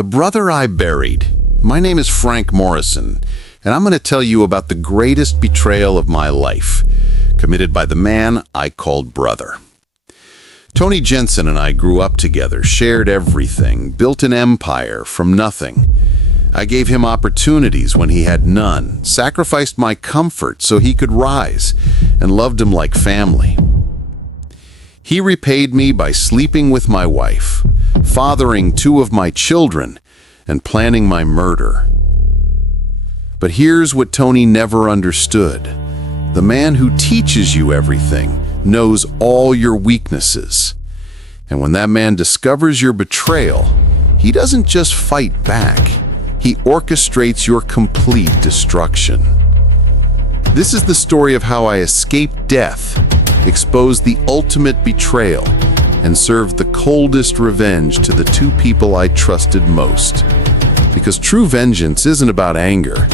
The Brother I Buried. My name is Frank Morrison, and I'm going to tell you about the greatest betrayal of my life, committed by the man I called brother. Tony Jensen and I grew up together, shared everything, built an empire from nothing. I gave him opportunities when he had none, sacrificed my comfort so he could rise, and loved him like family. He repaid me by sleeping with my wife, fathering 2 of my children, and planning my murder. But here's what Tony never understood. The man who teaches you everything knows all your weaknesses. And when that man discovers your betrayal, he doesn't just fight back. He orchestrates your complete destruction. This is the story of how I escaped death, exposed the ultimate betrayal, and served the coldest revenge to the 2 people I trusted most. Because true vengeance isn't about anger.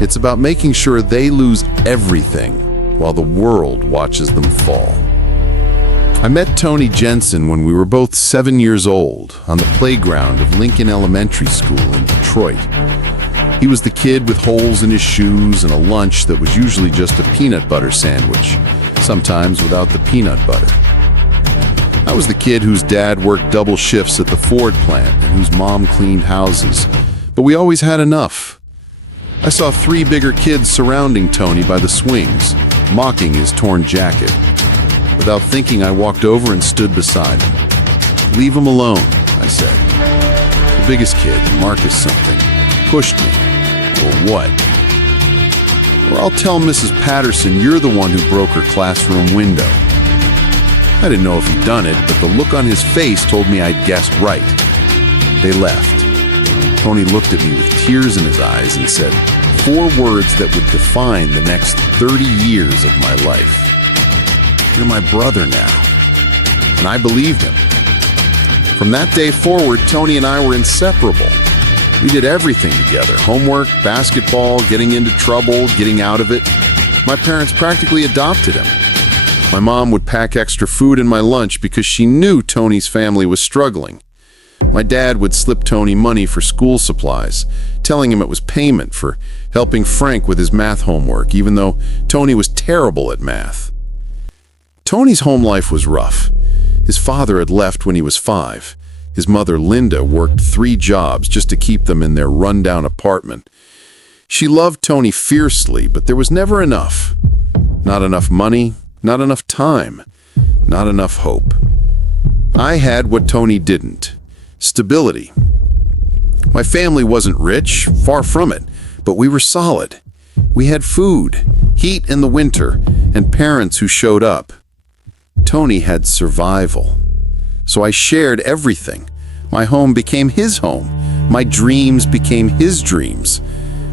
It's about making sure they lose everything while the world watches them fall. I met Tony Jensen when we were both 7 years old on the playground of Lincoln Elementary School in Detroit. He was the kid with holes in his shoes and a lunch that was usually just a peanut butter sandwich, sometimes without the peanut butter. I was the kid whose dad worked double shifts at the Ford plant and whose mom cleaned houses, but we always had enough. I saw 3 bigger kids surrounding Tony by the swings, mocking his torn jacket. Without thinking, I walked over and stood beside him. "Leave him alone," I said. The biggest kid, Marcus something, pushed me. "Or what?" "Or I'll tell Mrs. Patterson you're the one who broke her classroom window." I didn't know if he'd done it, but the look on his face told me I'd guessed right. They left. Tony looked at me with tears in his eyes and said 4 words that would define the next 30 years of my life. "You're my brother now." And I believed him. From that day forward, Tony and I were inseparable. We did everything together: homework, basketball, getting into trouble, getting out of it. My parents practically adopted him. My mom would pack extra food in my lunch because she knew Tony's family was struggling. My dad would slip Tony money for school supplies, telling him it was payment for helping Frank with his math homework, even though Tony was terrible at math. Tony's home life was rough. His father had left when he was 5. His mother, Linda, worked 3 jobs just to keep them in their rundown apartment. She loved Tony fiercely, but there was never enough. Not enough money, not enough time, not enough hope. I had what Tony didn't: stability. My family wasn't rich, far from it, but we were solid. We had food, heat in the winter, and parents who showed up. Tony had survival. So I shared everything. My home became his home. My dreams became his dreams.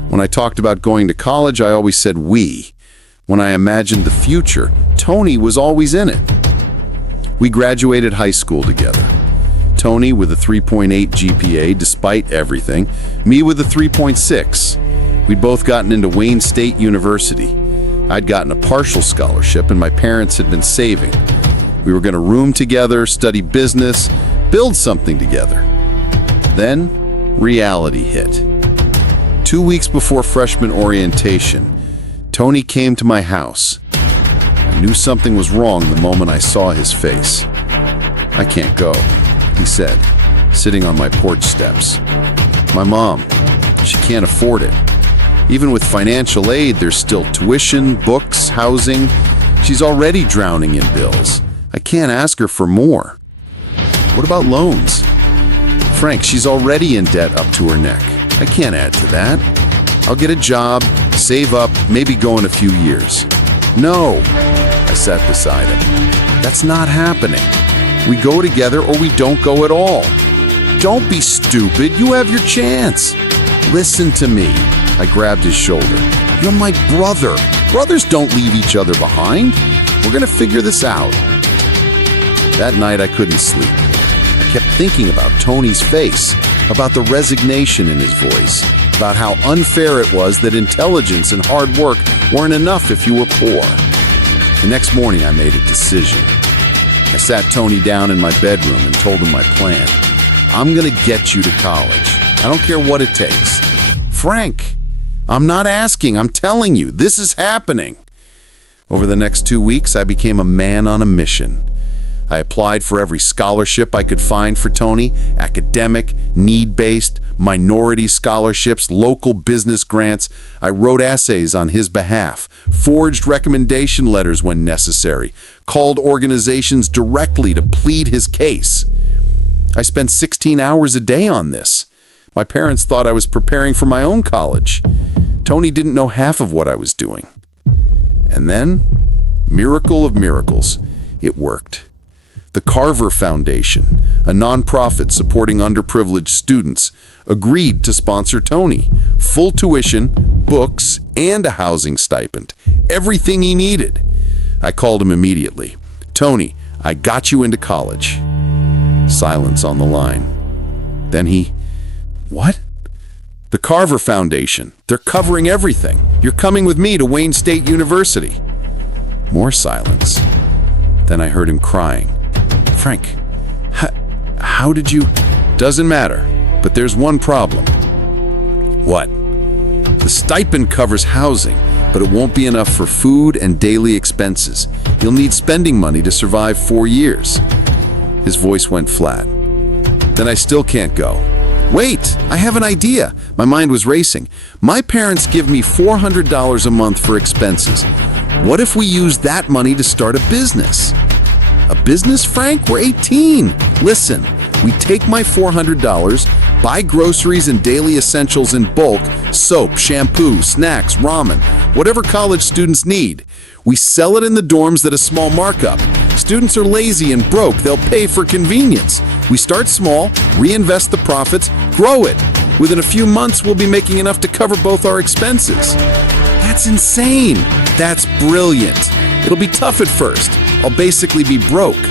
When I talked about going to college, I always said we. When I imagined the future, Tony was always in it. We graduated high school together. Tony with a 3.8 GPA despite everything, me with a 3.6. We'd both gotten into Wayne State University. I'd gotten a partial scholarship and my parents had been saving. We were going to room together, study business, build something together. Then, reality hit. 2 weeks before freshman orientation, Tony came to my house. I knew something was wrong the moment I saw his face. "I can't go," he said, sitting on my porch steps. "My mom, she can't afford it. Even with financial aid, there's still tuition, books, housing. She's already drowning in bills. I can't ask her for more." "What about loans?" "Frank, she's already in debt up to her neck. I can't add to that. I'll get a job, save up, maybe go in a few years." "No," I sat beside him. "That's not happening. We go together or we don't go at all." "Don't be stupid. You have your chance." "Listen to me." I grabbed his shoulder. "You're my brother. Brothers don't leave each other behind. We're going to figure this out." That night I couldn't sleep. I kept thinking about Tony's face, about the resignation in his voice, about how unfair it was that intelligence and hard work weren't enough if you were poor. The next morning I made a decision. I sat Tony down in my bedroom and told him my plan. "I'm going to get you to college. I don't care what it takes. Frank, I'm not asking. I'm telling you, this is happening. Over the next 2 weeks, I became a man on a mission. I applied for every scholarship I could find for Tony, academic, need-based, minority scholarships, local business grants. I wrote essays on his behalf, forged recommendation letters when necessary, called organizations directly to plead his case. I spent 16 hours a day on this. My parents thought I was preparing for my own college. Tony didn't know half of what I was doing. And then, miracle of miracles, it worked. The Carver Foundation, a nonprofit supporting underprivileged students, agreed to sponsor Tony. Full tuition, books, and a housing stipend. Everything he needed. I called him immediately. Tony, I got you into college. Silence on the line. Then he, what? The Carver Foundation. They're covering everything. You're coming with me to Wayne State University. More silence. Then I heard him crying. Frank, how did you... Doesn't matter, but there's one problem. What? The stipend covers housing, but it won't be enough for food and daily expenses. You'll need spending money to survive 4 years. His voice went flat. Then I still can't go. Wait, I have an idea. My mind was racing. My parents give me $400 a month for expenses. What if we use that money to start a business? A business, Frank? We're 18. Listen, we take my $400, buy groceries and daily essentials in bulk, soap, shampoo, snacks, ramen, whatever college students need. We sell it in the dorms at a small markup. Students are lazy and broke. They'll pay for convenience. We start small, reinvest the profits, grow it. Within a few months, we'll be making enough to cover both our expenses. That's insane. That's brilliant. It'll be tough at first. I'll basically be broke.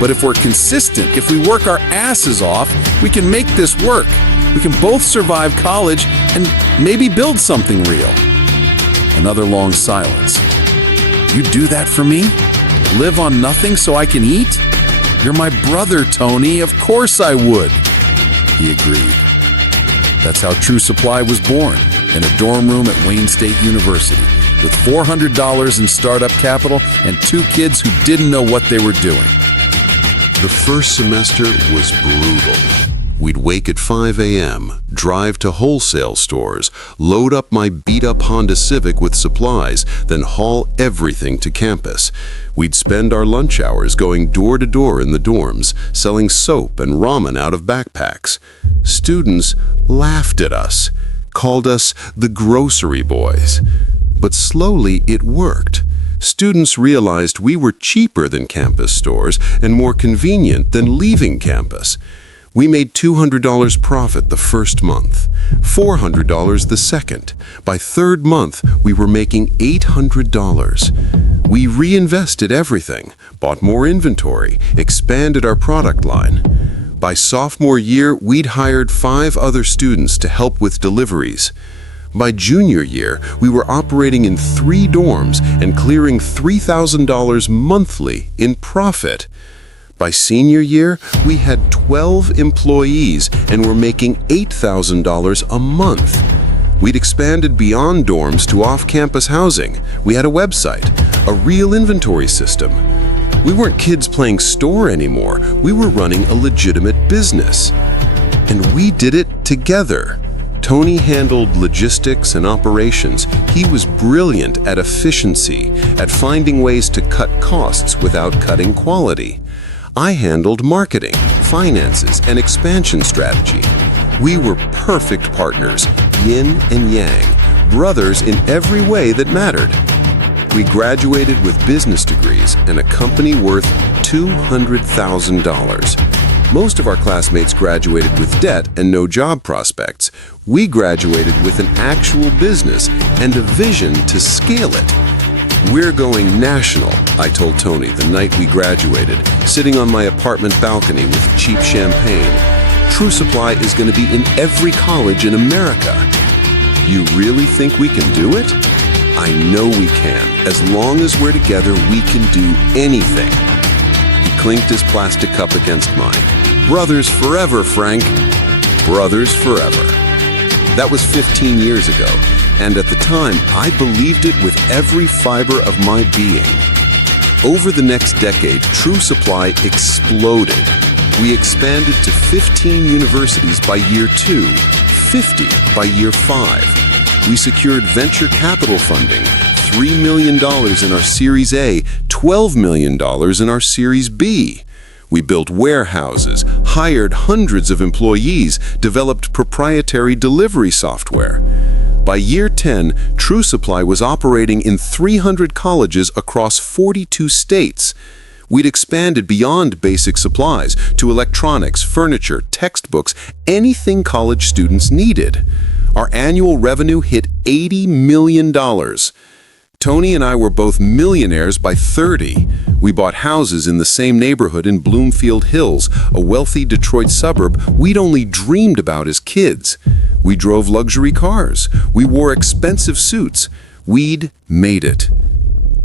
But if we're consistent, if we work our asses off, we can make this work. We can both survive college and maybe build something real. Another long silence. You do that for me? Live on nothing so I can eat? You're my brother, Tony. Of course I would. He agreed. That's how TruSupply was born, in a dorm room at Wayne State University, with $400 in startup capital and 2 kids who didn't know what they were doing. The first semester was brutal. We'd wake at 5 a.m., drive to wholesale stores, load up my beat-up Honda Civic with supplies, then haul everything to campus. We'd spend our lunch hours going door to door in the dorms, selling soap and ramen out of backpacks. Students laughed at us, called us the grocery boys. But slowly it worked. Students realized we were cheaper than campus stores and more convenient than leaving campus. We made $200 profit the first month, $400 the second. By third month, we were making $800. We reinvested everything, bought more inventory, expanded our product line. By sophomore year, we'd hired 5 other students to help with deliveries. By junior year, we were operating in 3 dorms and clearing $3,000 monthly in profit. By senior year, we had 12 employees and were making $8,000 a month. We'd expanded beyond dorms to off-campus housing. We had a website, a real inventory system. We weren't kids playing store anymore. We were running a legitimate business. And we did it together. Tony handled logistics and operations. He was brilliant at efficiency, at finding ways to cut costs without cutting quality. I handled marketing, finances, and expansion strategy. We were perfect partners, yin and yang, brothers in every way that mattered. We graduated with business degrees and a company worth $200,000. Most of our classmates graduated with debt and no job prospects. We graduated with an actual business and a vision to scale it. We're going national, I told Tony the night we graduated, sitting on my apartment balcony with cheap champagne. TruSupply is going to be in every college in America. You really think we can do it? I know we can. As long as we're together, we can do anything. He clinked his plastic cup against mine. Brothers forever, Frank. Brothers forever. That was 15 years ago, and at the time, I believed it with every fiber of my being. Over the next decade, TruSupply exploded. We expanded to 15 universities by year 2, 50 by year 5. We secured venture capital funding, $3 million in our Series A, $12 million in our Series B. We built warehouses, hired hundreds of employees, developed proprietary delivery software. By year 10, TruSupply was operating in 300 colleges across 42 states. We'd expanded beyond basic supplies to electronics, furniture, textbooks, anything college students needed. Our annual revenue hit $80 million. Tony and I were both millionaires by 30. We bought houses in the same neighborhood in Bloomfield Hills, a wealthy Detroit suburb we'd only dreamed about as kids. We drove luxury cars. We wore expensive suits. We'd made it.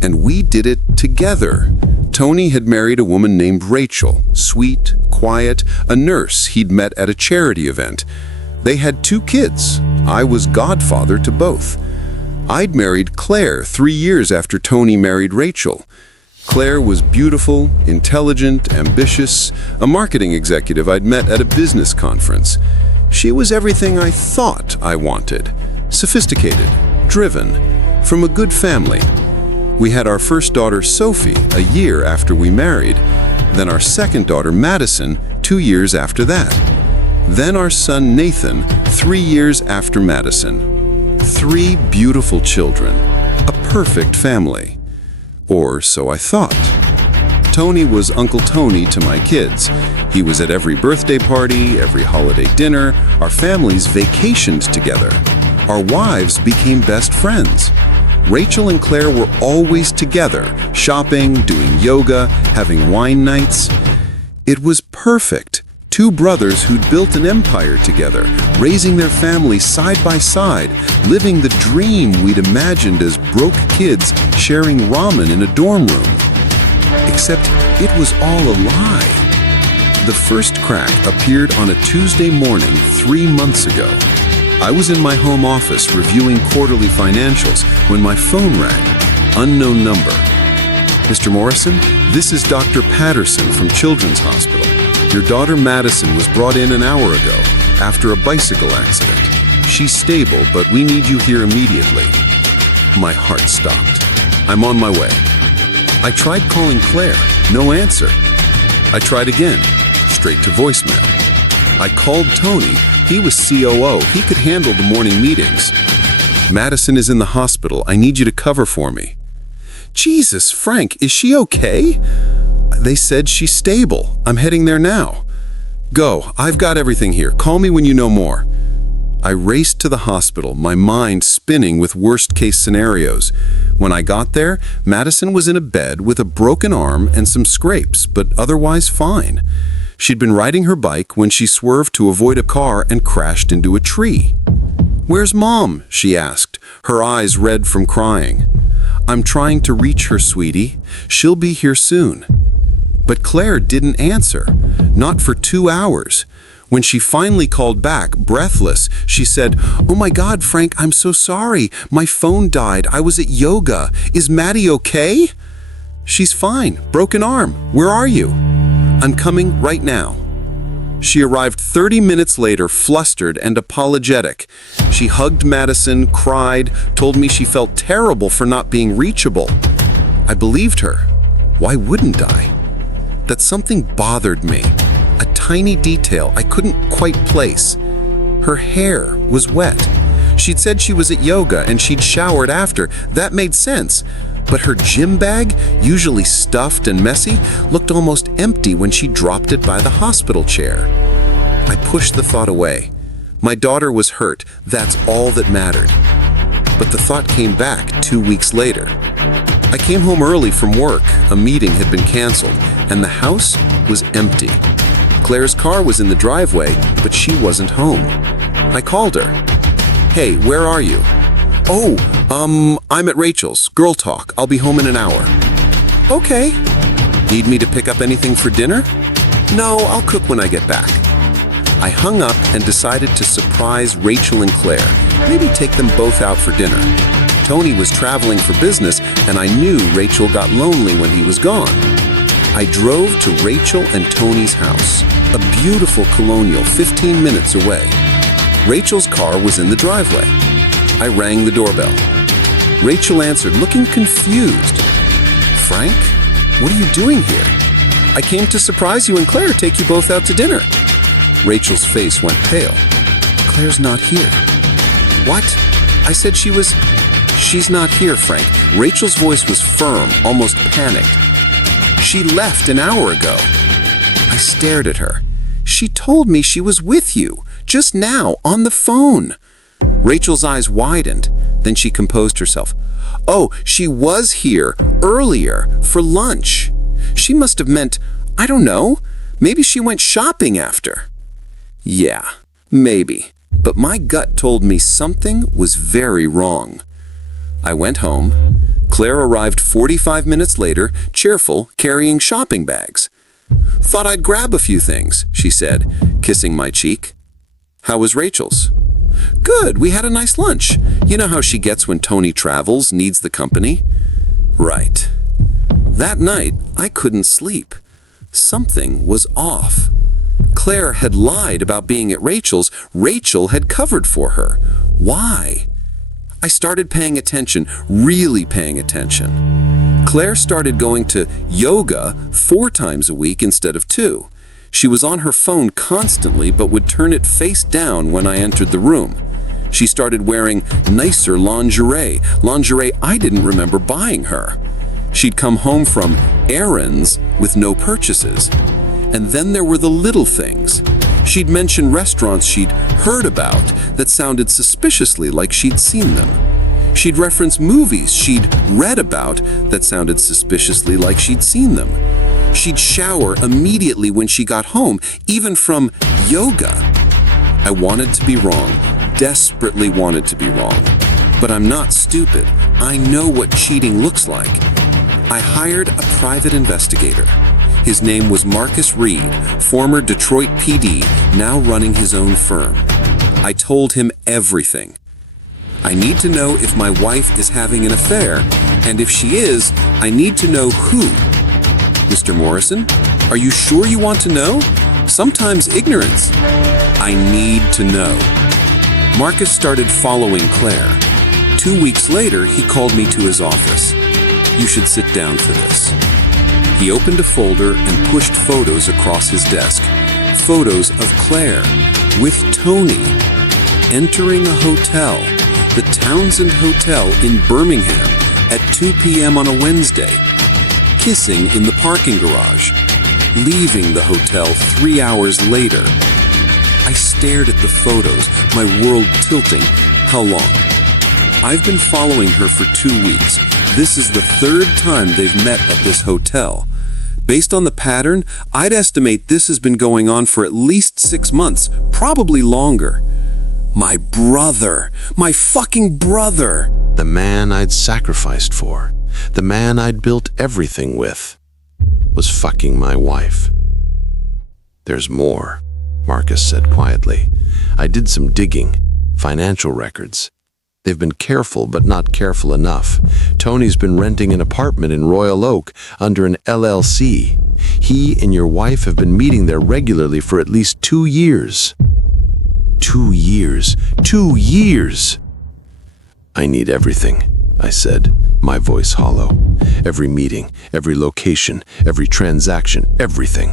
And we did it together. Tony had married a woman named Rachel, sweet, quiet, a nurse he'd met at a charity event. They had 2 kids. I was godfather to both. I'd married Claire 3 years after Tony married Rachel. Claire was beautiful, intelligent, ambitious, a marketing executive I'd met at a business conference. She was everything I thought I wanted. Sophisticated, driven, from a good family. We had our first daughter, Sophie, a year after we married. Then our second daughter, Madison, 2 years after that. Then our son, Nathan, 3 years after Madison. 3 beautiful children. A perfect family. Or so I thought. Tony was Uncle Tony to my kids. He was at every birthday party, every holiday dinner. Our families vacationed together. Our wives became best friends. Rachel and Claire were always together, shopping, doing yoga, having wine nights. It was perfect. 2 brothers who'd built an empire together, raising their families side by side, living the dream we'd imagined as broke kids sharing ramen in a dorm room. Except it was all a lie. The first crack appeared on a Tuesday morning 3 months ago. I was in my home office reviewing quarterly financials when my phone rang. Unknown number. Mr. Morrison, this is Dr. Patterson from Children's Hospital. Your daughter Madison was brought in an hour ago after a bicycle accident. She's stable, but we need you here immediately. My heart stopped. I'm on my way. I tried calling Claire. No answer. I tried again. Straight to voicemail. I called Tony. He was COO. He could handle the morning meetings. Madison is in the hospital. I need you to cover for me. Jesus, Frank, is she okay? They said she's stable. I'm heading there now. Go. I've got everything here. Call me when you know more. I raced to the hospital, my mind spinning with worst-case scenarios. When I got there, Madison was in a bed with a broken arm and some scrapes, but otherwise fine. She'd been riding her bike when she swerved to avoid a car and crashed into a tree. "Where's Mom?" she asked, her eyes red from crying. "I'm trying to reach her, sweetie. She'll be here soon." But Claire didn't answer, not for 2 hours. When she finally called back, breathless, she said, "Oh my God, Frank, I'm so sorry. My phone died. I was at yoga. Is Maddie okay?" "She's fine. Broken arm. Where are you?" "I'm coming right now." She arrived 30 minutes later, flustered and apologetic. She hugged Madison, cried, told me she felt terrible for not being reachable. I believed her. Why wouldn't I? That something bothered me. A tiny detail I couldn't quite place. Her hair was wet. She'd said she was at yoga and she'd showered after. That made sense. But her gym bag, usually stuffed and messy, looked almost empty when she dropped it by the hospital chair. I pushed the thought away. My daughter was hurt. That's all that mattered. But the thought came back 2 weeks later. I came home early from work. A meeting had been canceled, and the house was empty. Claire's car was in the driveway, but she wasn't home. I called her. "Hey, where are you?" "Oh, I'm at Rachel's. Girl talk. I'll be home in an hour." "Okay." "Need me to pick up anything for dinner?" "No, I'll cook when I get back." I hung up and decided to surprise Rachel and Claire, maybe take them both out for dinner. Tony was traveling for business, and I knew Rachel got lonely when he was gone. I drove to Rachel and Tony's house, a beautiful colonial 15 minutes away. Rachel's car was in the driveway. I rang the doorbell. Rachel answered, looking confused. "Frank, what are you doing here?" "I came to surprise you and Claire, take you both out to dinner." Rachel's face went pale. "Claire's not here." "What?" I said She's not here, Frank." Rachel's voice was firm, almost panicked. "She left an hour ago." I stared at her. "She told me she was with you, just now, on the phone." Rachel's eyes widened. Then she composed herself. "Oh, she was here, earlier, for lunch. She must have meant, I don't know, maybe she went shopping after." Yeah, maybe. But my gut told me something was very wrong. I went home. Claire arrived 45 minutes later, cheerful, carrying shopping bags. "Thought I'd grab a few things," she said, kissing my cheek. "How was Rachel's?" "Good, we had a nice lunch. You know how she gets when Tony travels, needs the company." Right. That night, I couldn't sleep. Something was off. Claire had lied about being at Rachel's. Rachel had covered for her. Why? I started paying attention, really paying attention. Claire started going to yoga 4 times a week instead of 2. She was on her phone constantly, but would turn it face down when I entered the room. She started wearing nicer lingerie I didn't remember buying her. She'd come home from errands with no purchases. And then there were the little things. She'd mention restaurants she'd heard about that sounded suspiciously like she'd seen them. She'd reference movies she'd read about that sounded suspiciously like she'd seen them. She'd shower immediately when she got home, even from yoga. I wanted to be wrong, desperately wanted to be wrong. But I'm not stupid. I know what cheating looks like. I hired a private investigator. His name was Marcus Reed, former Detroit PD, now running his own firm. I told him everything. I need to know if my wife is having an affair, and if she is, I need to know who. "Mr. Morrison, are you sure you want to know? Sometimes ignorance." I need to know. Marcus started following Claire. 2 weeks later, he called me to his office. "You should sit down for this." He opened a folder and pushed photos across his desk. Photos of Claire with Tony entering a hotel, the Townsend Hotel in Birmingham at 2 p.m. on a Wednesday, kissing in the parking garage, leaving the hotel 3 hours later. I stared at the photos, my world tilting. How long? I've been following her for 2 weeks. This is the 3rd time they've met at this hotel. Based on the pattern, I'd estimate this has been going on for at least 6 months, probably longer. My brother, my fucking brother. The man I'd sacrificed for, the man I'd built everything with, was fucking my wife. "There's more," Marcus said quietly. "I did some digging, financial records. They've been careful, but not careful enough. Tony's been renting an apartment in Royal Oak under an LLC. He and your wife have been meeting there regularly for at least 2 years. 2 years. 2 years! "I need everything," I said, my voice hollow. "Every meeting, every location, every transaction, everything.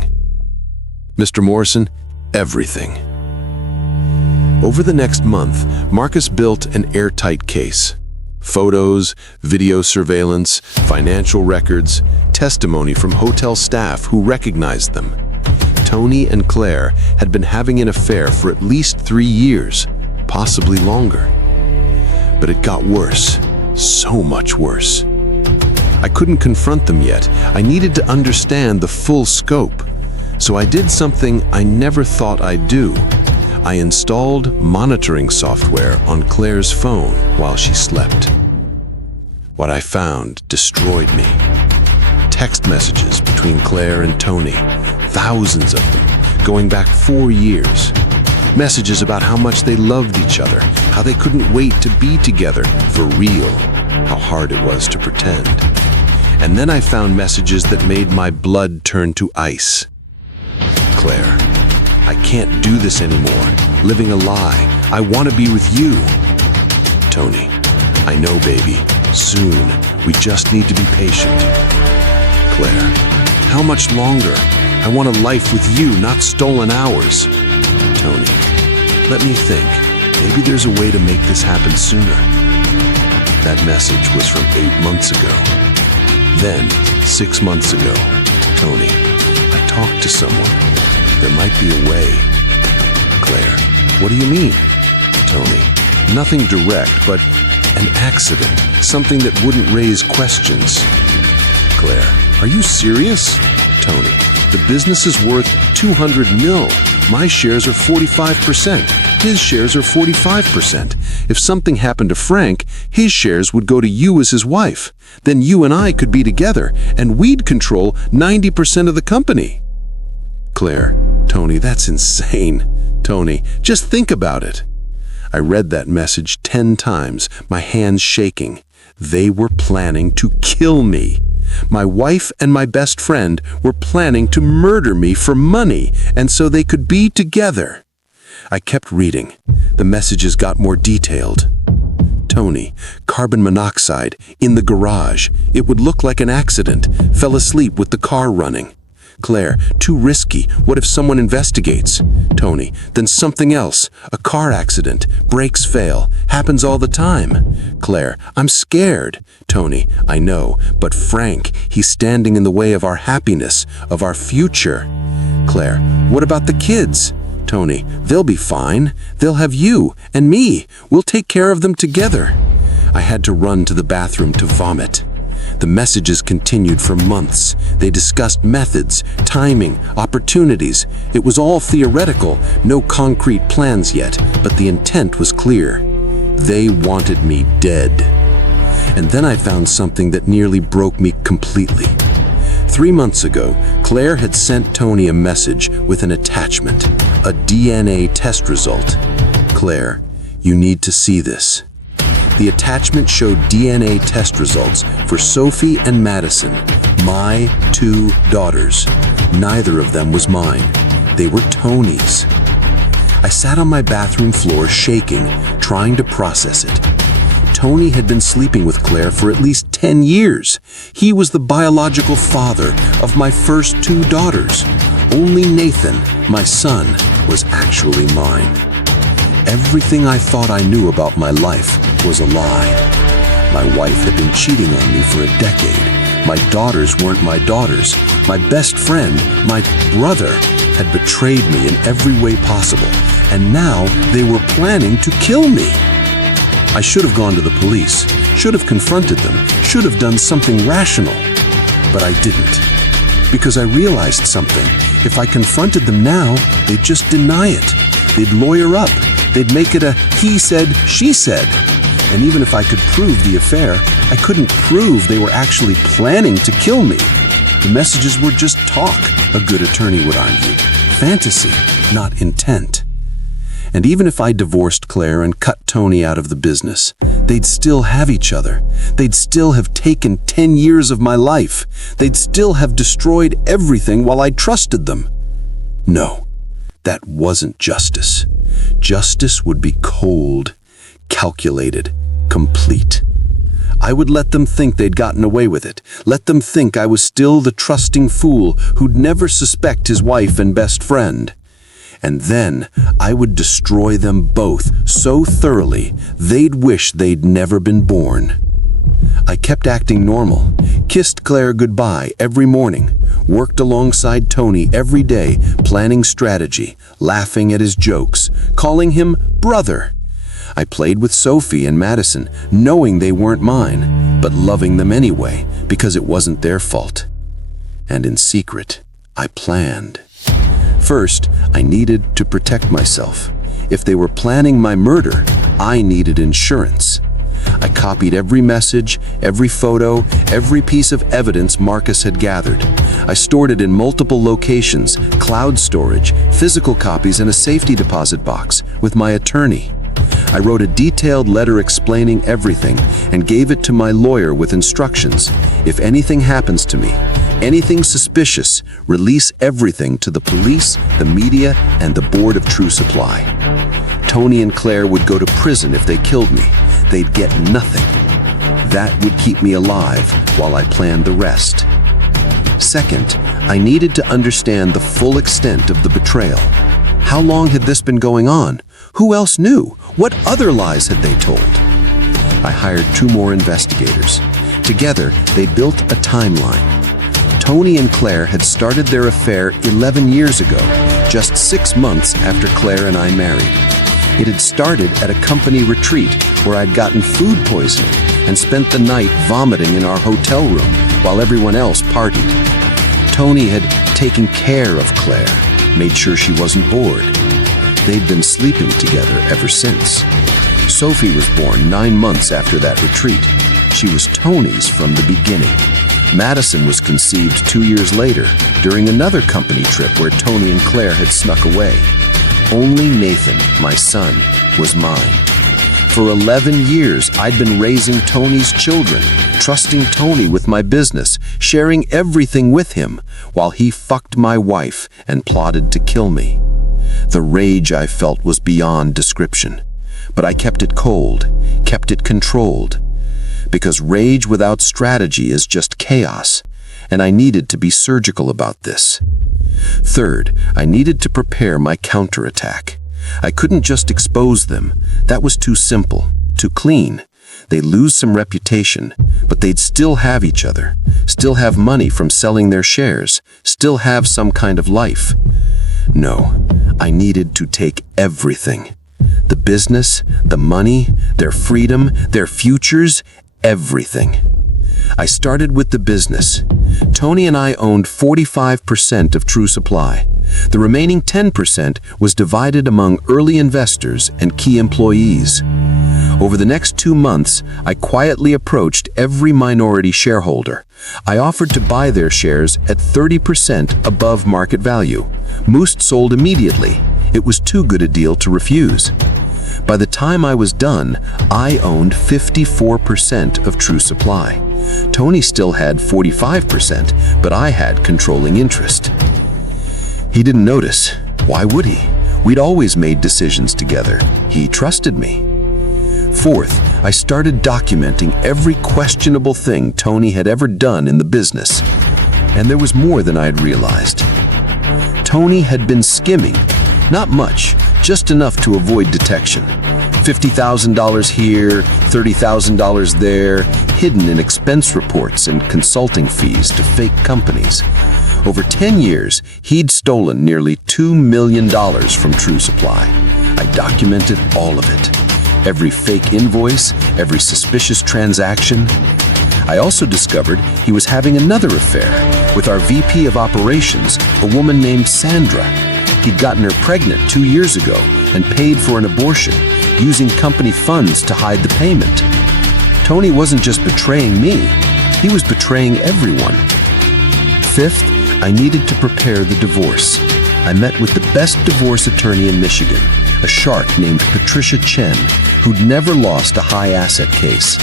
Mr. Morrison, everything." Over the next month, Marcus built an airtight case. Photos, video surveillance, financial records, testimony from hotel staff who recognized them. Tony and Claire had been having an affair for at least 3 years, possibly longer. But it got worse, so much worse. I couldn't confront them yet. I needed to understand the full scope. So I did something I never thought I'd do. I installed monitoring software on Claire's phone while she slept. What I found destroyed me. Text messages between Claire and Tony, thousands of them, going back 4 years. Messages about how much they loved each other, how they couldn't wait to be together for real, how hard it was to pretend. And then I found messages that made my blood turn to ice. Claire, I can't do this anymore. Living a lie. I want to be with you. Tony, I know, baby. Soon. We just need to be patient. Claire, how much longer? I want a life with you, not stolen hours. Tony, let me think. Maybe there's a way to make this happen sooner. That message was from 8 months ago. Then, 6 months ago. Tony, I talked to someone. There might be a way. Claire, what do you mean? Tony, nothing direct, but an accident. Something that wouldn't raise questions. Claire, are you serious? Tony, the business is worth 200 mil. My shares are 45%. His shares are 45%. If something happened to Frank, his shares would go to you as his wife. Then you and I could be together, and we'd control 90% of the company. Claire, Tony, that's insane. Tony, just think about it. I read that message 10 times, my hands shaking. They were planning to kill me. My wife and my best friend were planning to murder me for money, and so they could be together. I kept reading. The messages got more detailed. Tony, carbon monoxide, in the garage. It would look like an accident. Fell asleep with the car running. Claire, too risky. What if someone investigates? Tony, then something else. A car accident. Brakes fail. Happens all the time. Claire, I'm scared. Tony, I know, but Frank, he's standing in the way of our happiness, of our future. Claire, what about the kids? Tony, they'll be fine. They'll have you and me. We'll take care of them together. I had to run to the bathroom to vomit. The messages continued for months. They discussed methods, timing, opportunities. It was all theoretical, no concrete plans yet, but the intent was clear. They wanted me dead. And then I found something that nearly broke me completely. 3 months ago, Claire had sent Tony a message with an attachment, a DNA test result. Claire, you need to see this. The attachment showed DNA test results for Sophie and Madison, my 2 daughters. Neither of them was mine. They were Tony's. I sat on my bathroom floor shaking, trying to process it. Tony had been sleeping with Claire for at least 10 years. He was the biological father of my first 2 daughters. Only Nathan, my son, was actually mine. Everything I thought I knew about my life was a lie. My wife had been cheating on me for a decade. My daughters weren't my daughters. My best friend, my brother, had betrayed me in every way possible, and now they were planning to kill me. I should have gone to the police, should have confronted them, should have done something rational. But I didn't, because I realized something. If I confronted them now, they'd just deny it. They'd lawyer up. They'd make it a he said, she said. And even if I could prove the affair, I couldn't prove they were actually planning to kill me. The messages were just talk, a good attorney would argue. Fantasy, not intent. And even if I divorced Claire and cut Tony out of the business, they'd still have each other. They'd still have taken 10 years of my life. They'd still have destroyed everything while I trusted them. No, that wasn't justice. Justice would be cold, calculated, complete. I would let them think they'd gotten away with it. Let them think I was still the trusting fool who'd never suspect his wife and best friend. And then I would destroy them both so thoroughly they'd wish they'd never been born. I kept acting normal, kissed Claire goodbye every morning, worked alongside Tony every day, planning strategy, laughing at his jokes, calling him brother. I played with Sophie and Madison, knowing they weren't mine, but loving them anyway, because it wasn't their fault. And in secret, I planned. First, I needed to protect myself. If they were planning my murder, I needed insurance. I copied every message, every photo, every piece of evidence Marcus had gathered. I stored it in multiple locations, cloud storage, physical copies, and a safety deposit box with my attorney. I wrote a detailed letter explaining everything and gave it to my lawyer with instructions. If anything happens to me, anything suspicious, release everything to the police, the media, and the board of TruSupply. Tony and Claire would go to prison if they killed me. They'd get nothing. That would keep me alive while I planned the rest. Second, I needed to understand the full extent of the betrayal. How long had this been going on? Who else knew? What other lies had they told? I hired 2 more investigators. Together, they built a timeline. Tony and Claire had started their affair 11 years ago, just 6 months after Claire and I married. It had started at a company retreat where I'd gotten food poisoning and spent the night vomiting in our hotel room while everyone else partied. Tony had taken care of Claire, made sure she wasn't bored. They'd been sleeping together ever since. Sophie was born 9 months after that retreat. She was Tony's from the beginning. Madison was conceived 2 years later during another company trip where Tony and Claire had snuck away. Only Nathan, my son, was mine. For 11 years, I'd been raising Tony's children, trusting Tony with my business, sharing everything with him, while he fucked my wife and plotted to kill me. The rage I felt was beyond description, but I kept it cold, kept it controlled, because rage without strategy is just chaos, and I needed to be surgical about this. Third, I needed to prepare my counterattack. I couldn't just expose them. That was too simple, too clean. They'd lose some reputation, but they'd still have each other, still have money from selling their shares, still have some kind of life. No, I needed to take everything. The business, the money, their freedom, their futures, everything. I started with the business. Tony and I owned 45% of TruSupply. The remaining 10% was divided among early investors and key employees. Over the next 2 months, I quietly approached every minority shareholder. I offered to buy their shares at 30% above market value. Most sold immediately. It was too good a deal to refuse. By the time I was done, I owned 54% of TruSupply. Tony still had 45%, but I had controlling interest. He didn't notice. Why would he? We'd always made decisions together. He trusted me. Fourth, I started documenting every questionable thing Tony had ever done in the business. And there was more than I'd realized. Tony had been skimming. Not much, just enough to avoid detection. $50,000 here, $30,000 there, hidden in expense reports and consulting fees to fake companies. Over 10 years, he'd stolen nearly $2 million from TruSupply. I documented all of it. Every fake invoice, every suspicious transaction. I also discovered he was having another affair with our VP of operations, a woman named Sandra. He'd gotten her pregnant 2 years ago and paid for an abortion, using company funds to hide the payment. Tony wasn't just betraying me, he was betraying everyone. Fifth, I needed to prepare the divorce. I met with the best divorce attorney in Michigan, a shark named Patricia Chen, who'd never lost a high asset case.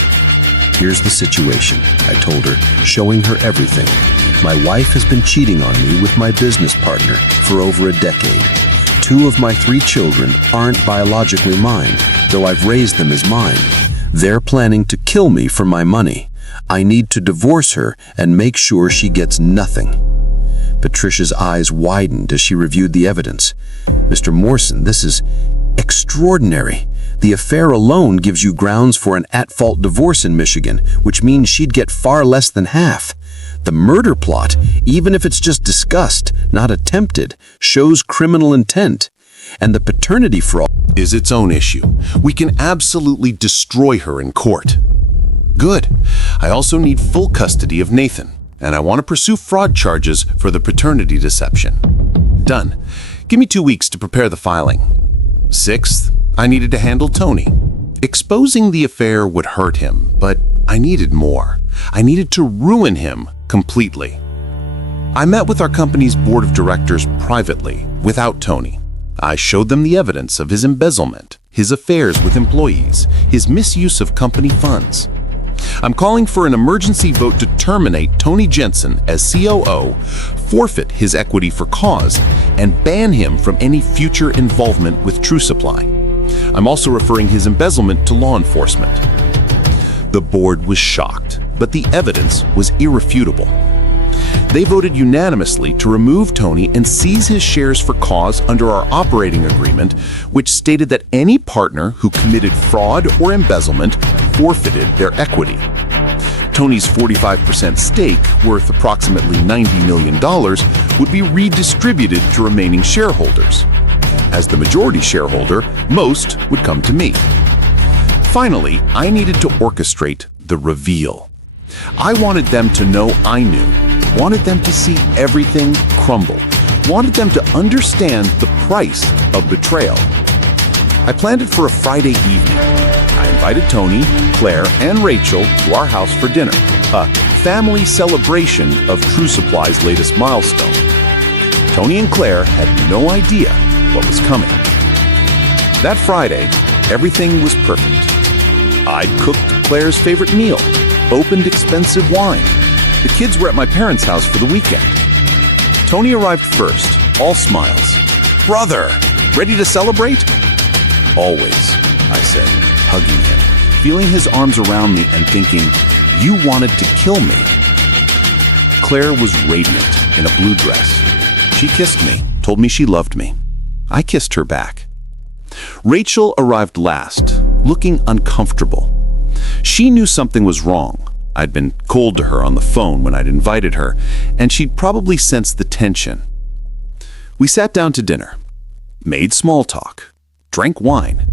Here's the situation, I told her, showing her everything. My wife has been cheating on me with my business partner for over a decade. 2 of my 3 children aren't biologically mine, though I've raised them as mine. They're planning to kill me for my money. I need to divorce her and make sure she gets nothing. Patricia's eyes widened as she reviewed the evidence. Mr. Morrison, this is extraordinary. The affair alone gives you grounds for an at-fault divorce in Michigan, which means she'd get far less than half. The murder plot, even if it's just discussed, not attempted, shows criminal intent. And the paternity fraud is its own issue. We can absolutely destroy her in court. Good. I also need full custody of Nathan, and I want to pursue fraud charges for the paternity deception. Done. Give me 2 weeks to prepare the filing. Sixth, I needed to handle Tony. Exposing the affair would hurt him, but I needed more. I needed to ruin him completely. I met with our company's board of directors privately, without Tony. I showed them the evidence of his embezzlement, his affairs with employees, his misuse of company funds. I'm calling for an emergency vote to terminate Tony Jensen as COO, forfeit his equity for cause, and ban him from any future involvement with TruSupply. I'm also referring his embezzlement to law enforcement. The board was shocked, but the evidence was irrefutable. They voted unanimously to remove Tony and seize his shares for cause under our operating agreement, which stated that any partner who committed fraud or embezzlement forfeited their equity. Tony's 45% stake, worth approximately $90 million, would be redistributed to remaining shareholders. As the majority shareholder, most would come to me. Finally, I needed to orchestrate the reveal. I wanted them to know I knew, wanted them to see everything crumble, wanted them to understand the price of betrayal. I planned it for a Friday evening. I invited Tony, Claire, and Rachel to our house for dinner, a family celebration of TruSupply's latest milestone. Tony and Claire had no idea what was coming. That Friday, everything was perfect. I'd cooked Claire's favorite meal, opened expensive wine. The kids were at my parents' house for the weekend. Tony arrived first, all smiles. "Brother, ready to celebrate?" "Always," I said, hugging him, feeling his arms around me and thinking, "You wanted to kill me." Claire was radiant in a blue dress. She kissed me, told me she loved me. I kissed her back. Rachel arrived last, looking uncomfortable. She knew something was wrong. I'd been cold to her on the phone when I'd invited her, and she'd probably sensed the tension. We sat down to dinner, made small talk, drank wine,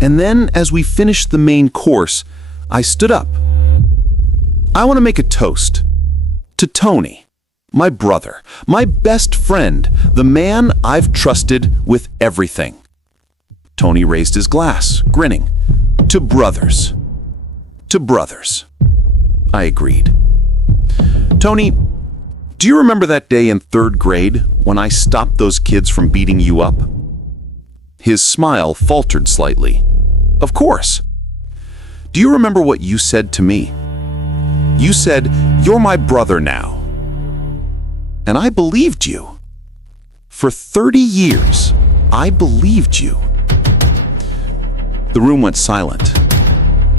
and then as we finished the main course, I stood up. "I want to make a toast to Tony, my brother, my best friend, the man I've trusted with everything." Tony raised his glass, grinning. "To brothers. To brothers." I agreed. "Tony, do you remember that day in 3rd grade when I stopped those kids from beating you up?" His smile faltered slightly. "Of course." "Do you remember what you said to me?" "You said, 'You're my brother now.' And I believed you. For 30 years, I believed you." The room went silent.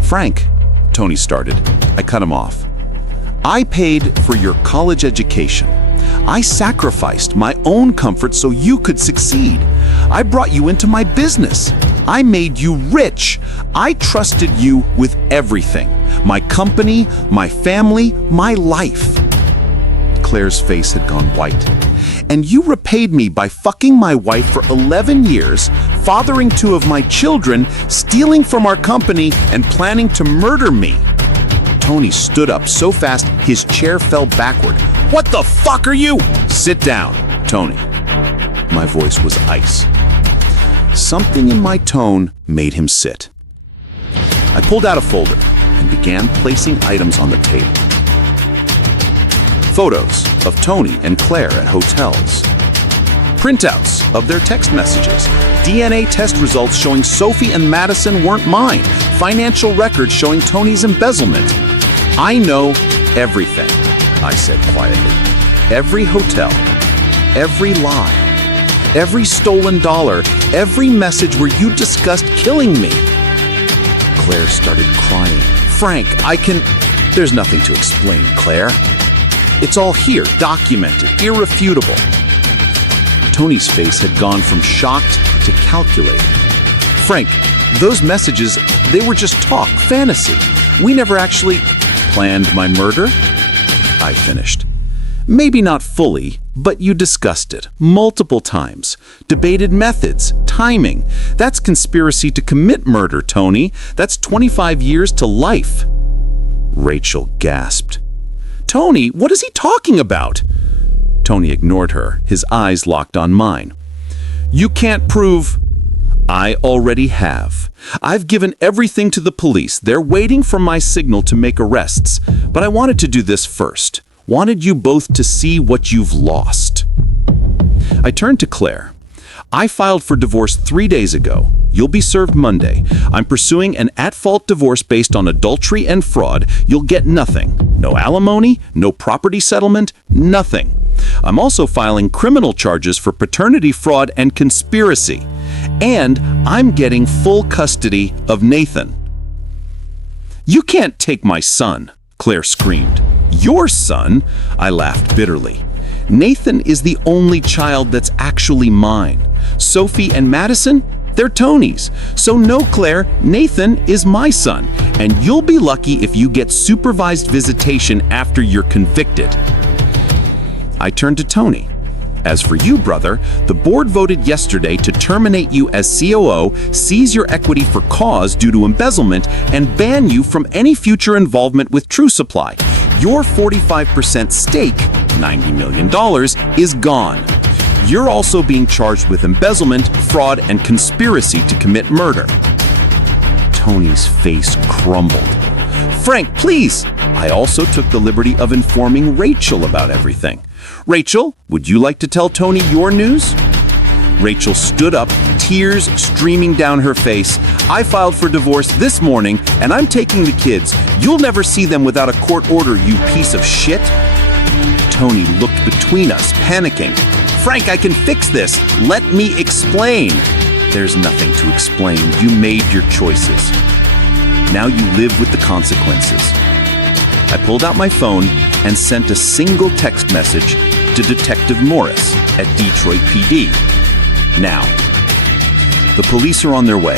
"Frank," Tony started. I cut him off. "I paid for your college education. I sacrificed my own comfort so you could succeed. I brought you into my business. I made you rich. I trusted you with everything. My company, my family, my life." Claire's face had gone white. "And you repaid me by fucking my wife for 11 years, fathering 2 of my children, stealing from our company, and planning to murder me." Tony stood up so fast his chair fell backward. "What the fuck are you?" "Sit down, Tony." My voice was ice. Something in my tone made him sit. I pulled out a folder and began placing items on the table. Photos of Tony and Claire at hotels. Printouts of their text messages. DNA test results showing Sophie and Madison weren't mine. Financial records showing Tony's embezzlement. "I know everything," I said quietly. "Every hotel, every lie, every stolen dollar, every message where you discussed killing me." Claire started crying. "Frank, There's nothing to explain, Claire. It's all here, documented, irrefutable." Tony's face had gone from shocked to calculated. "Frank, those messages, they were just talk, fantasy. We never actually planned my murder," I finished. "Maybe not fully, but you discussed it multiple times. Debated methods, timing. That's conspiracy to commit murder, Tony. That's 25 years to life." Rachel gasped. "Tony, what is he talking about?" Tony ignored her, his eyes locked on mine. "You can't prove..." I already have. I've given everything to the police. They're waiting for my signal to make arrests. But I wanted to do this first. Wanted you both to see what you've lost. I turned to Claire. I filed for divorce 3 days ago. You'll be served Monday. I'm pursuing an at-fault divorce based on adultery and fraud. You'll get nothing. No alimony, no property settlement, nothing. I'm also filing criminal charges for paternity fraud and conspiracy. And I'm getting full custody of Nathan. You can't take my son, Claire screamed. Your son? I laughed bitterly. Nathan is the only child that's actually mine. Sophie and Madison, they're Tony's. So no, Claire, Nathan is my son. And you'll be lucky if you get supervised visitation after you're convicted. I turned to Tony. As for you, brother, the board voted yesterday to terminate you as COO, seize your equity for cause due to embezzlement, and ban you from any future involvement with TruSupply. Your 45% stake, $90 million, is gone. You're also being charged with embezzlement, fraud, and conspiracy to commit murder. Tony's face crumbled. Frank, please! I also took the liberty of informing Rachel about everything. Rachel, would you like to tell Tony your news? Rachel stood up, tears streaming down her face. I filed for divorce this morning, and I'm taking the kids. You'll never see them without a court order, you piece of shit. Tony looked between us, panicking. Frank, I can fix this. Let me explain. There's nothing to explain. You made your choices. Now you live with the consequences. I pulled out my phone and sent a single text message to Detective Morris at Detroit PD. Now, the police are on their way.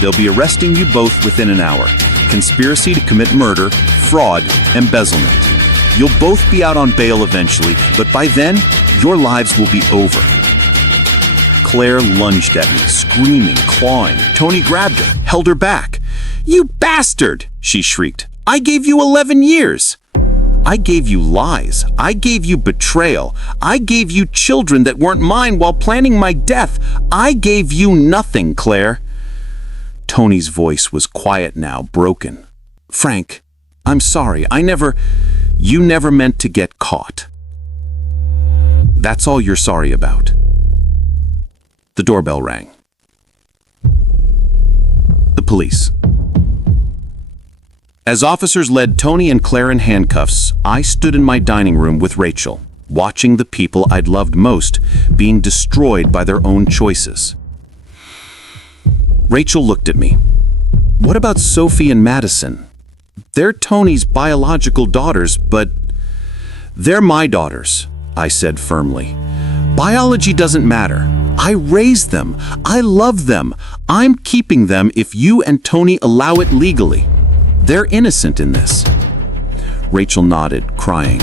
They'll be arresting you both within an hour. Conspiracy to commit murder, fraud, embezzlement. You'll both be out on bail eventually, but by then, your lives will be over. Claire lunged at me, screaming, clawing. Tony grabbed her, held her back. You bastard, she shrieked. I gave you 11 years. I gave you lies. I gave you betrayal. I gave you children that weren't mine while planning my death. I gave you nothing, Claire. Tony's voice was quiet now, broken. Frank, I'm sorry. You never meant to get caught. That's all you're sorry about. The doorbell rang. The police. As officers led Tony and Claire in handcuffs, I stood in my dining room with Rachel, watching the people I'd loved most being destroyed by their own choices. Rachel looked at me. What about Sophie and Madison? They're Tony's biological daughters, but they're my daughters, I said firmly. Biology doesn't matter. I raised them. I love them. I'm keeping them if you and Tony allow it legally. They're innocent in this. Rachel nodded, crying.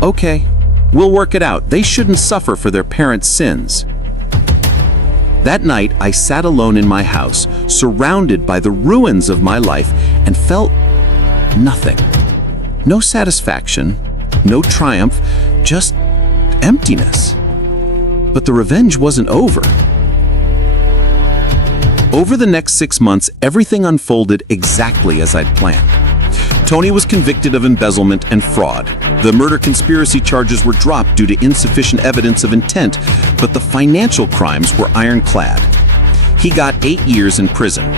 Okay, we'll work it out. They shouldn't suffer for their parents' sins. That night, I sat alone in my house, surrounded by the ruins of my life, and felt nothing. No satisfaction, no triumph, just emptiness. But the revenge wasn't over. Over the next 6 months, everything unfolded exactly as I'd planned. Tony was convicted of embezzlement and fraud. The murder conspiracy charges were dropped due to insufficient evidence of intent, but the financial crimes were ironclad. He got 8 years in prison.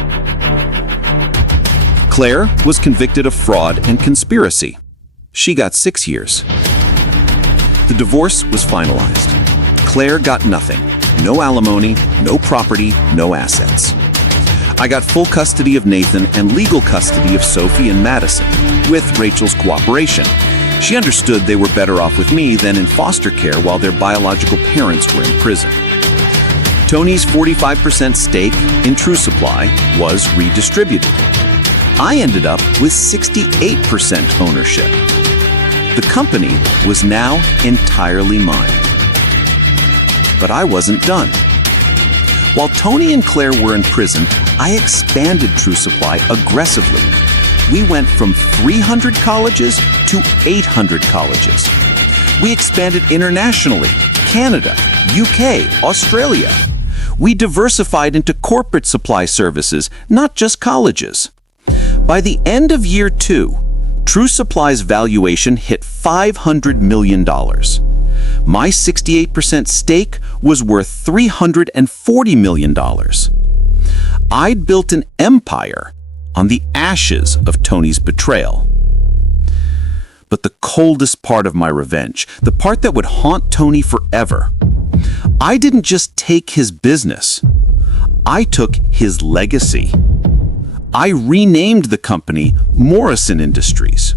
Claire was convicted of fraud and conspiracy. She got 6 years. The divorce was finalized. Claire got nothing. No alimony, no property, no assets. I got full custody of Nathan and legal custody of Sophie and Madison, with Rachel's cooperation. She understood they were better off with me than in foster care while their biological parents were in prison. Tony's 45% stake in TruSupply was redistributed. I ended up with 68% ownership. The company was now entirely mine. But I wasn't done. While Tony and Claire were in prison, I expanded TruSupply aggressively. We went from 300 colleges to 800 colleges. We expanded internationally, Canada, UK, Australia. We diversified into corporate supply services, not just colleges. By the end of year 2, TruSupply's valuation hit $500 million. My 68% stake was worth $340 million. I'd built an empire on the ashes of Tony's betrayal. But the coldest part of my revenge, the part that would haunt Tony forever, I didn't just take his business. I took his legacy. I renamed the company Morrison Industries.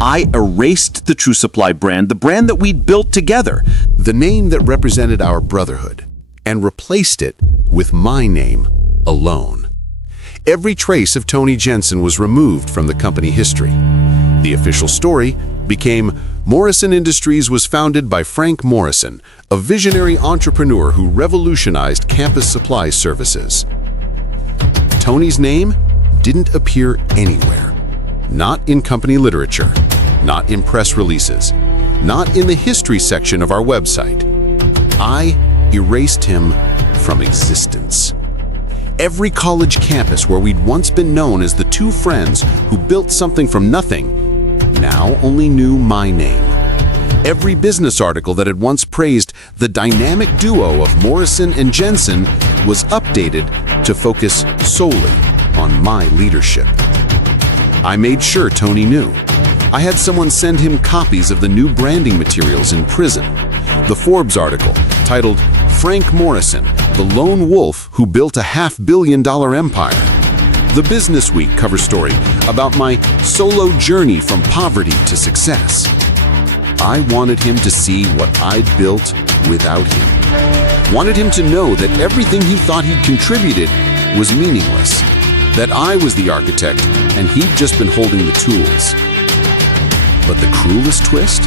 I erased the TruSupply brand, the brand that we'd built together, The name that represented our brotherhood, and replaced it with my name alone. Every trace of Tony Jensen was removed from the company history. The official story became Morrison Industries was founded by Frank Morrison, a visionary entrepreneur who revolutionized campus supply services. Tony's name didn't appear anywhere. Not in company literature, not in press releases, not in the history section of our website. I erased him from existence. Every college campus where we'd once been known as the two friends who built something from nothing now only knew my name. Every business article that had once praised the dynamic duo of Morrison and Jensen was updated to focus solely on my leadership. I made sure Tony knew. I had someone send him copies of the new branding materials in prison. The Forbes article, titled Frank Morrison, the lone wolf who built a $500 million empire. The Business Week cover story about my solo journey from poverty to success. I wanted him to see what I'd built without him. Wanted him to know that everything he thought he'd contributed was meaningless, that I was the architect and he'd just been holding the tools. But the cruelest twist?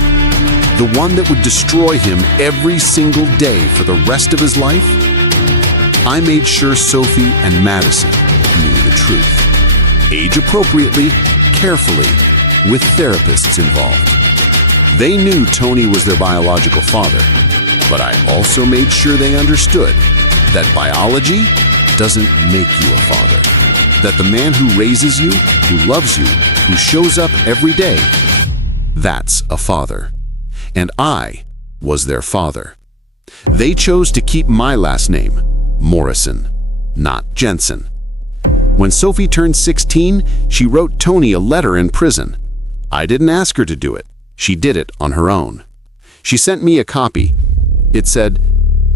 The one that would destroy him every single day for the rest of his life? I made sure Sophie and Madison knew the truth. Age appropriately, carefully, with therapists involved. They knew Tony was their biological father, but I also made sure they understood that biology doesn't make you a father. That the man who raises you, who loves you, who shows up every day, that's a father. And I was their father. They chose to keep my last name, Morrison, not Jensen. When Sophie turned 16, she wrote Tony a letter in prison. I didn't ask her to do it. She did it on her own. She sent me a copy. It said,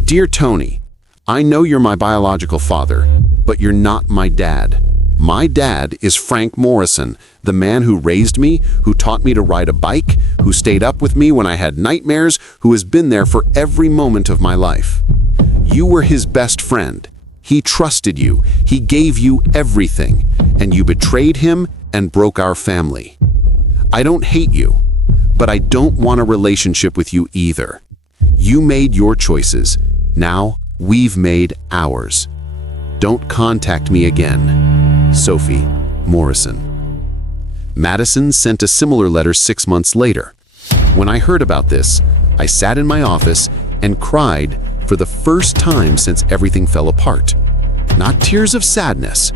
"Dear Tony, I know you're my biological father, but you're not my dad. My dad is Frank Morrison, the man who raised me, who taught me to ride a bike, who stayed up with me when I had nightmares, who has been there for every moment of my life. You were his best friend. He trusted you. He gave you everything, and you betrayed him and broke our family. I don't hate you, but I don't want a relationship with you either. You made your choices. Now we've made ours. Don't contact me again. Sophie Morrison." Madison sent a similar letter 6 months later. When I heard about this, I sat in my office and cried for the first time since everything fell apart. Not tears of sadness,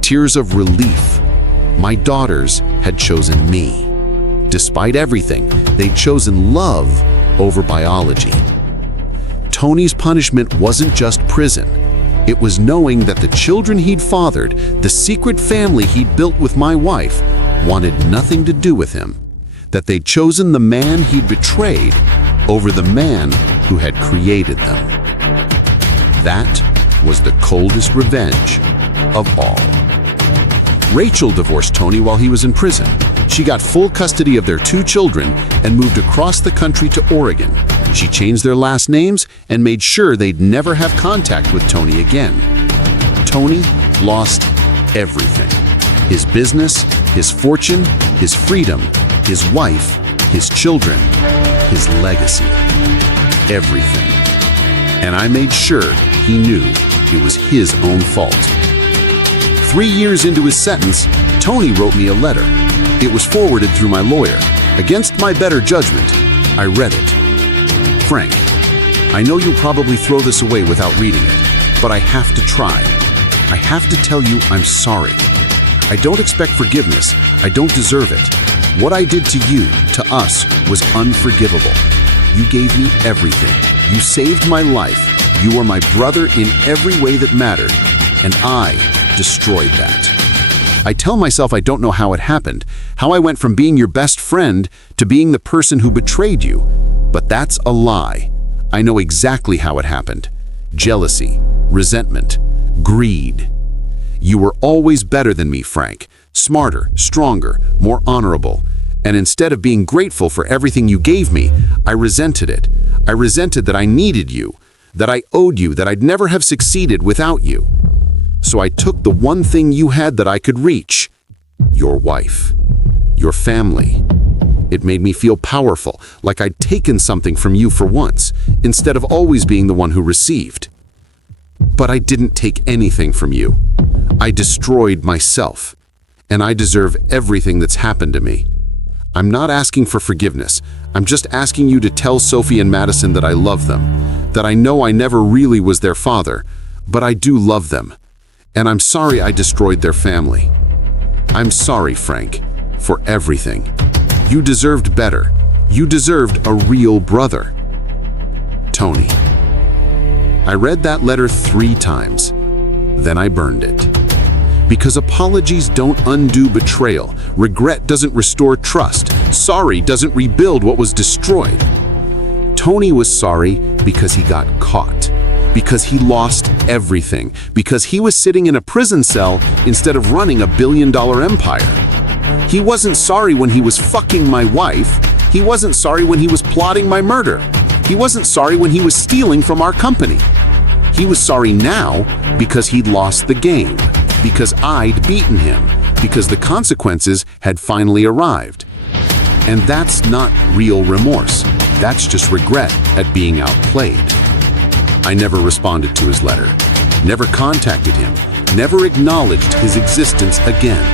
tears of relief. My daughters had chosen me. Despite everything, they'd chosen love over biology. Tony's punishment wasn't just prison. It was knowing that the children he'd fathered, the secret family he'd built with my wife, wanted nothing to do with him. That they'd chosen the man he'd betrayed over the man who had created them. That was the coldest revenge of all. Rachel divorced Tony while he was in prison. She got full custody of their 2 children and moved across the country to Oregon. She changed their last names and made sure they'd never have contact with Tony again. Tony lost everything. His business, his fortune, his freedom, his wife, his children, his legacy. Everything. And I made sure he knew it was his own fault. 3 years into his sentence, Tony wrote me a letter. It was forwarded through my lawyer. Against my better judgment, I read it. "Frank, I know you'll probably throw this away without reading it, but I have to try. I have to tell you I'm sorry. I don't expect forgiveness. I don't deserve it. What I did to you, to us, was unforgivable. You gave me everything. You saved my life. You were my brother in every way that mattered, and I destroyed that. I tell myself I don't know how it happened, how I went from being your best friend to being the person who betrayed you. But that's a lie. I know exactly how it happened. Jealousy, resentment, greed. You were always better than me, Frank. Smarter, stronger, more honorable. And instead of being grateful for everything you gave me, I resented it. I resented that I needed you, that I owed you, that I'd never have succeeded without you. So I took the one thing you had that I could reach, your wife, your family. It made me feel powerful, like I'd taken something from you for once, instead of always being the one who received. But I didn't take anything from you. I destroyed myself, and I deserve everything that's happened to me. I'm not asking for forgiveness. I'm just asking you to tell Sophie and Madison that I love them, that I know I never really was their father, but I do love them. And I'm sorry I destroyed their family. I'm sorry, Frank, for everything. You deserved better. You deserved a real brother. Tony. I read that letter 3 times. Then I burned it. Because apologies don't undo betrayal. Regret doesn't restore trust. Sorry doesn't rebuild what was destroyed. Tony was sorry because he got caught. Because he lost everything. Because he was sitting in a prison cell instead of running a billion-dollar empire. He wasn't sorry when he was fucking my wife. He wasn't sorry when he was plotting my murder. He wasn't sorry when he was stealing from our company. He was sorry now because he'd lost the game. Because I'd beaten him. Because the consequences had finally arrived. And that's not real remorse. That's just regret at being outplayed. I never responded to his letter, never contacted him, never acknowledged his existence again.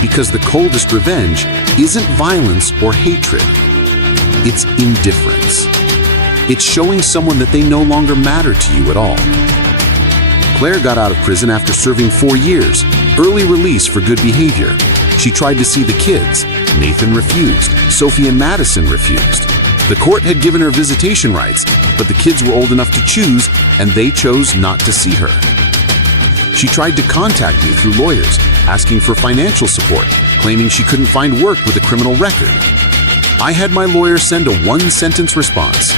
Because the coldest revenge isn't violence or hatred. It's indifference. It's showing someone that they no longer matter to you at all. Claire got out of prison after serving 4 years, early release for good behavior. She tried to see the kids. Nathan refused. Sophie and Madison refused. The court had given her visitation rights, but the kids were old enough to choose, and they chose not to see her. She tried to contact me through lawyers, asking for financial support, claiming she couldn't find work with a criminal record. I had my lawyer send a 1-sentence response.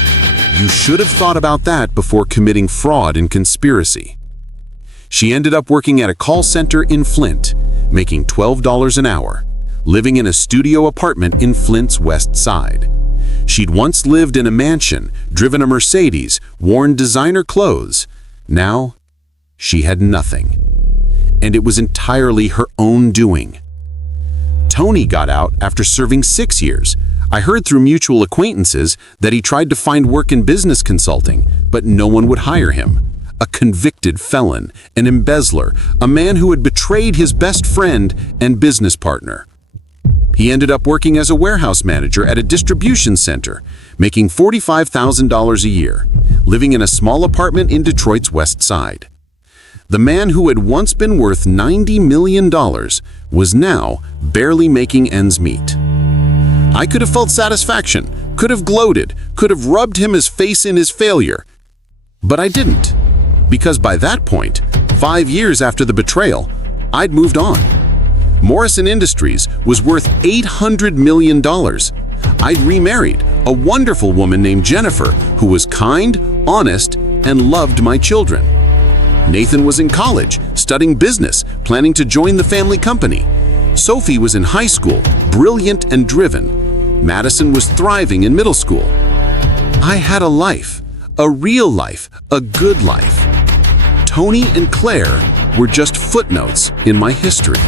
You should have thought about that before committing fraud and conspiracy. She ended up working at a call center in Flint, making $12 an hour, living in a studio apartment in Flint's West Side. She'd once lived in a mansion, driven a Mercedes, worn designer clothes. Now, she had nothing. And it was entirely her own doing. Tony got out after serving 6 years. I heard through mutual acquaintances that he tried to find work in business consulting, but no one would hire him. A convicted felon, an embezzler, a man who had betrayed his best friend and business partner. He ended up working as a warehouse manager at a distribution center, making $45,000 a year, living in a small apartment in Detroit's West Side. The man who had once been worth $90 million was now barely making ends meet. I could have felt satisfaction, could have gloated, could have rubbed him his face in his failure. But I didn't, because by that point, 5 years after the betrayal, I'd moved on. Morrison Industries was worth $800 million. I'd remarried a wonderful woman named Jennifer who was kind, honest, and loved my children. Nathan was in college, studying business, planning to join the family company. Sophie was in high school, brilliant and driven. Madison was thriving in middle school. I had a life, a real life, a good life. Tony and Claire were just footnotes in my history.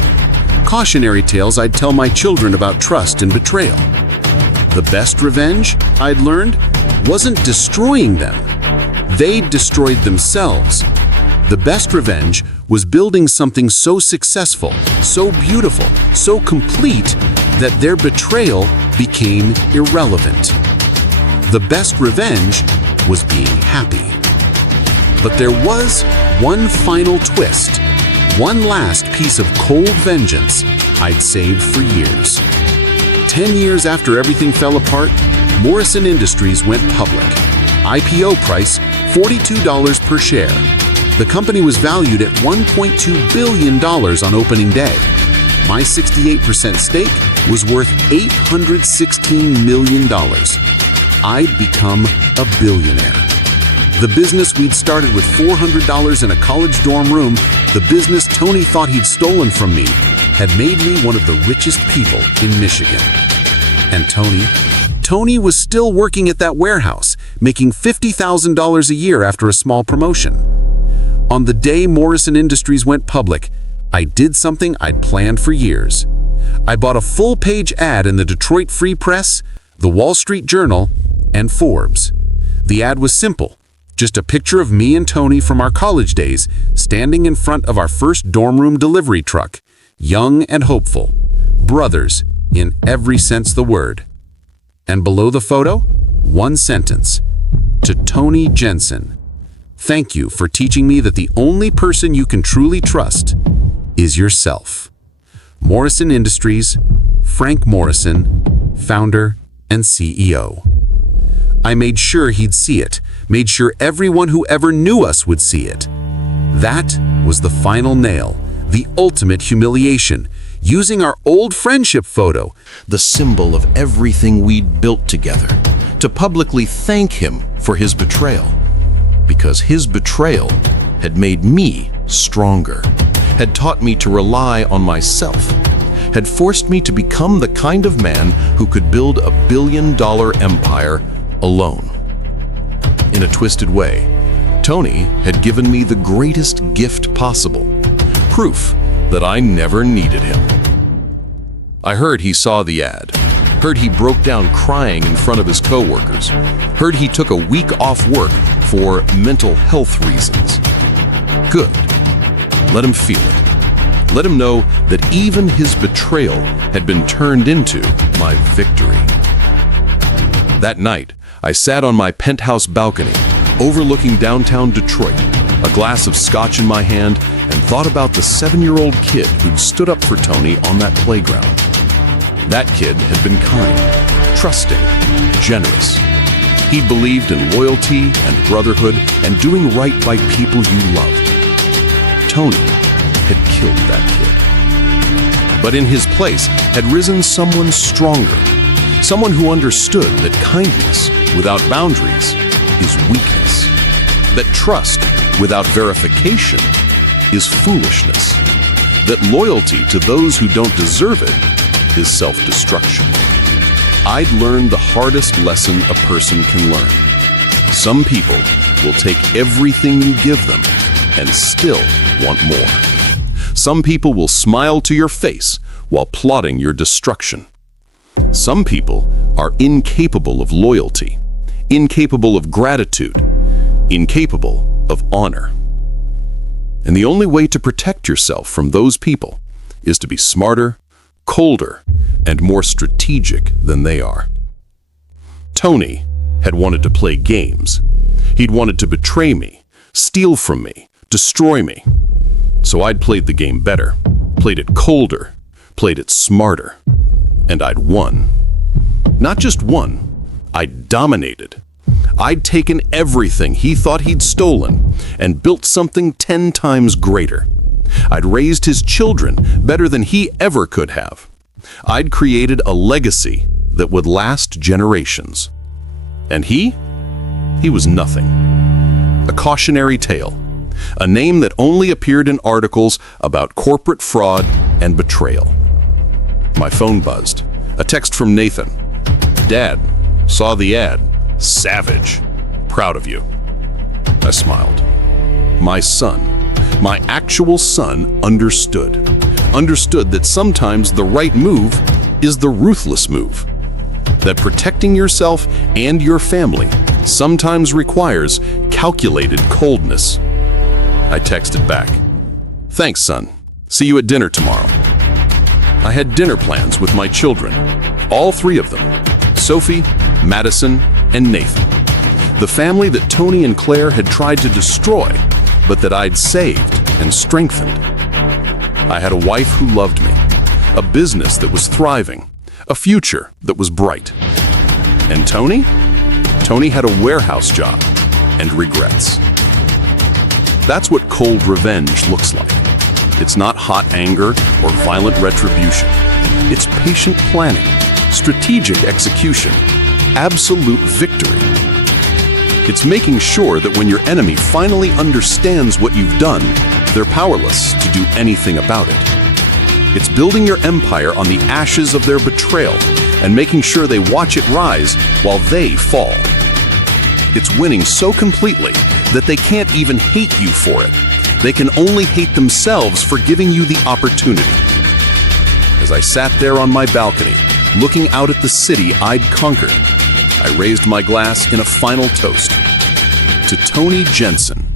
Cautionary tales I'd tell my children about trust and betrayal. The best revenge, I'd learned, wasn't destroying them. They'd destroyed themselves. The best revenge was building something so successful, so beautiful, so complete that their betrayal became irrelevant. The best revenge was being happy. But there was One final twist. One last piece of cold vengeance I'd saved for years. 10 years after everything fell apart, Morrison Industries went public. IPO price, $42 per share. The company was valued at $1.2 billion on opening day. My 68% stake was worth $816 million. I'd become a billionaire. The business we'd started with $400 in a college dorm room, the business Tony thought he'd stolen from me, had made me one of the richest people in Michigan. And Tony was still working at that warehouse, making $50,000 a year after a small promotion. On the day Morrison Industries went public, I did something I'd planned for years. I bought a full-page ad in the Detroit Free Press, the Wall Street Journal, and Forbes. The ad was simple, just a picture of me and Tony from our college days standing in front of our first dorm room delivery truck, young and hopeful, brothers in every sense of the word. And below the photo, one sentence: to Tony Jensen. Thank you for teaching me that the only person you can truly trust is yourself. Morrison Industries, Frank Morrison, founder and CEO. I made sure he'd see it, made sure everyone who ever knew us would see it. That was the final nail, the ultimate humiliation, using our old friendship photo, the symbol of everything we'd built together, to publicly thank him for his betrayal. Because his betrayal had made me stronger, had taught me to rely on myself, had forced me to become the kind of man who could build a billion-dollar empire alone. In a twisted way, Tony had given me the greatest gift possible, proof that I never needed him. I heard he saw the ad, heard he broke down crying in front of his coworkers, heard he took a week off work for mental health reasons. Good. Let him feel it. Let him know that even his betrayal had been turned into my victory. That night, I sat on my penthouse balcony, overlooking downtown Detroit, a glass of scotch in my hand, and thought about the 7-year-old kid who'd stood up for Tony on that playground. That kid had been kind, trusting, generous. He believed in loyalty and brotherhood and doing right by people you loved. Tony had killed that kid. But in his place had risen someone stronger, someone who understood that kindness without boundaries is weakness, that trust without verification is foolishness, that loyalty to those who don't deserve it is self-destruction. I'd learned the hardest lesson a person can learn. Some people will take everything you give them and still want more. Some people will smile to your face while plotting your destruction. Some people are incapable of loyalty, incapable of gratitude, incapable of honor. And the only way to protect yourself from those people is to be smarter, colder, and more strategic than they are. Tony had wanted to play games. He'd wanted to betray me, steal from me, destroy me. So I'd played the game better, played it colder, played it smarter, and I'd won. Not just won, I'd dominated. I'd taken everything he thought he'd stolen and built something 10 times greater. I'd raised his children better than he ever could have. I'd created a legacy that would last generations. And he was nothing. A cautionary tale, a name that only appeared in articles about corporate fraud and betrayal. My phone buzzed. A text from Nathan. Dad, saw the ad. Savage. Proud of you. I smiled. My son, my actual son, understood that sometimes the right move is the ruthless move. That protecting yourself and your family sometimes requires calculated coldness. I texted back. Thanks, son. See you at dinner tomorrow. I had dinner plans with my children, all 3 of them, Sophie, Madison, and Nathan. The family that Tony and Claire had tried to destroy but that I'd saved and strengthened. I had a wife who loved me, a business that was thriving, a future that was bright. And Tony? Tony had a warehouse job and regrets. That's what cold revenge looks like. It's not hot anger or violent retribution. It's patient planning, strategic execution, absolute victory. It's making sure that when your enemy finally understands what you've done, they're powerless to do anything about it. It's building your empire on the ashes of their betrayal and making sure they watch it rise while they fall. It's winning so completely that they can't even hate you for it. They can only hate themselves for giving you the opportunity. As I sat there on my balcony, looking out at the city I'd conquered, I raised my glass in a final toast. To Tony Jensen,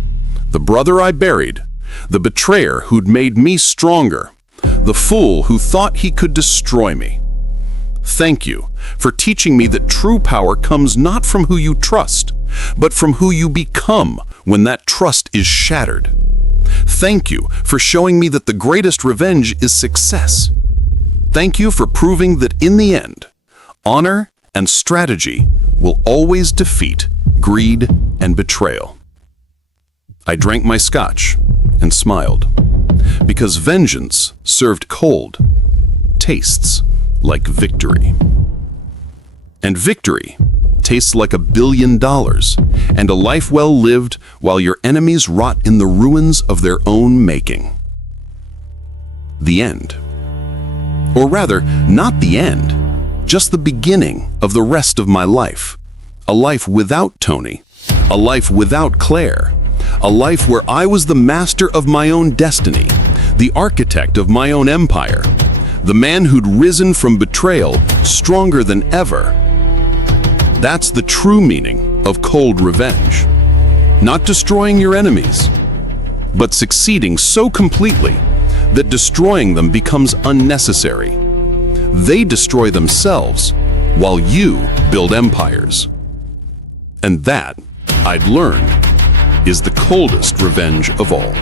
the brother I buried, the betrayer who'd made me stronger, the fool who thought he could destroy me. Thank you for teaching me that true power comes not from who you trust, but from who you become when that trust is shattered. Thank you for showing me that the greatest revenge is success. Thank you for proving that in the end, honor and strategy will always defeat greed and betrayal. I drank my scotch and smiled, because vengeance served cold tastes like victory. And victory tastes like $1 billion and a life well lived while your enemies rot in the ruins of their own making. The end. Or rather, not the end, just the beginning of the rest of my life. A life without Tony, a life without Claire, a life where I was the master of my own destiny, the architect of my own empire, the man who'd risen from betrayal stronger than ever. That's the true meaning of cold revenge. Not destroying your enemies, but succeeding so completely that destroying them becomes unnecessary. They destroy themselves while you build empires. And that, I'd learned, is the coldest revenge of all.